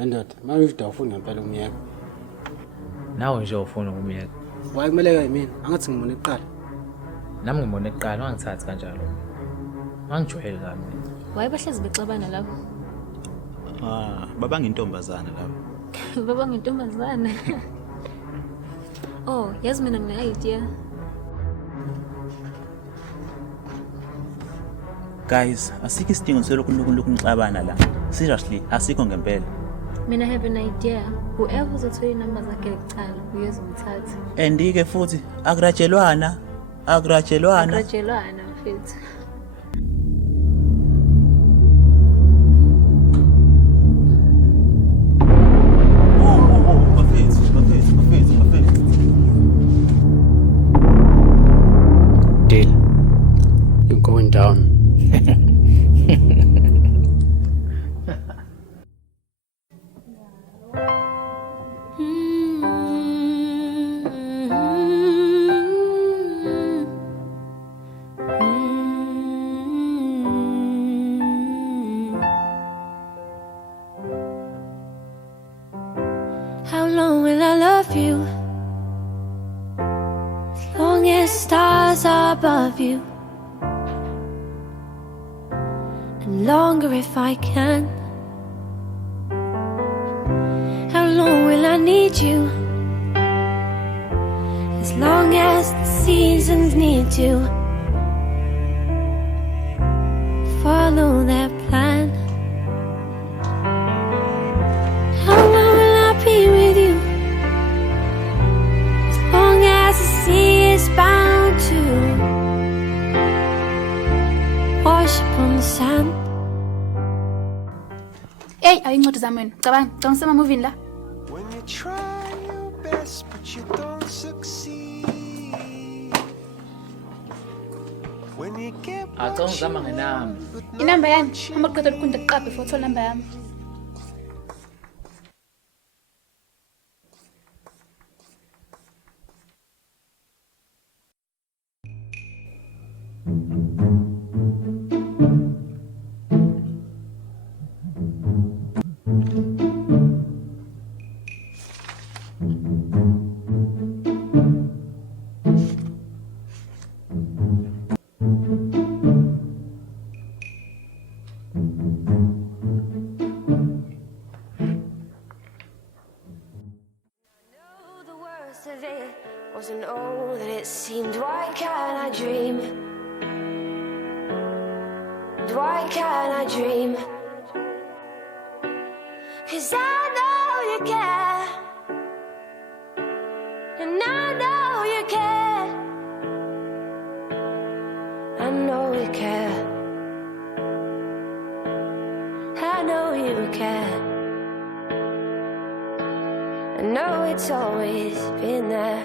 Wendoda, manje udawufuna ngempela umyeka. Nawe nje ufuna ukumyeka. Wayekumele yimina, angathi ngimone eqala. Nami ngibone eqala wangithatha kanjalo. Ngangijwayele kabi. Wayebahlezi bexabana lapho. Baba ngintombazana lapho. Baba ngintombazana. Oh, yazi mina ngine-idea. Guys, asikho isidingo selokhu nixabana la. Seriously, asikho ngempela. Mina have an idea. Whoever uzothola inamba zakhe ekucala uyezomthatha. Andike futhi agratshelwana. Agratshelwana mfethu. Deal. You're going down. How long will I love you? As long as stars are above you, and longer if I can. How long will I need you? As long as the seasons need to follow their plan. How long will I be with you? As long as the sea is bound to wash upon the sand. Hey, ayingcodi zamweni. Cabanga sama movie la. When you try your best but you don't succeed. When you get Acha ngizama ngenami. Inamba yami, hamba uqeda ukunda kuqaphe for uthola namba yami. The worst of it wasn't all that it seemed. Why can't I dream? Why can't I dream? 'Cause I know you care, and I know you care. I know you care. I know you care. I know it's always been there.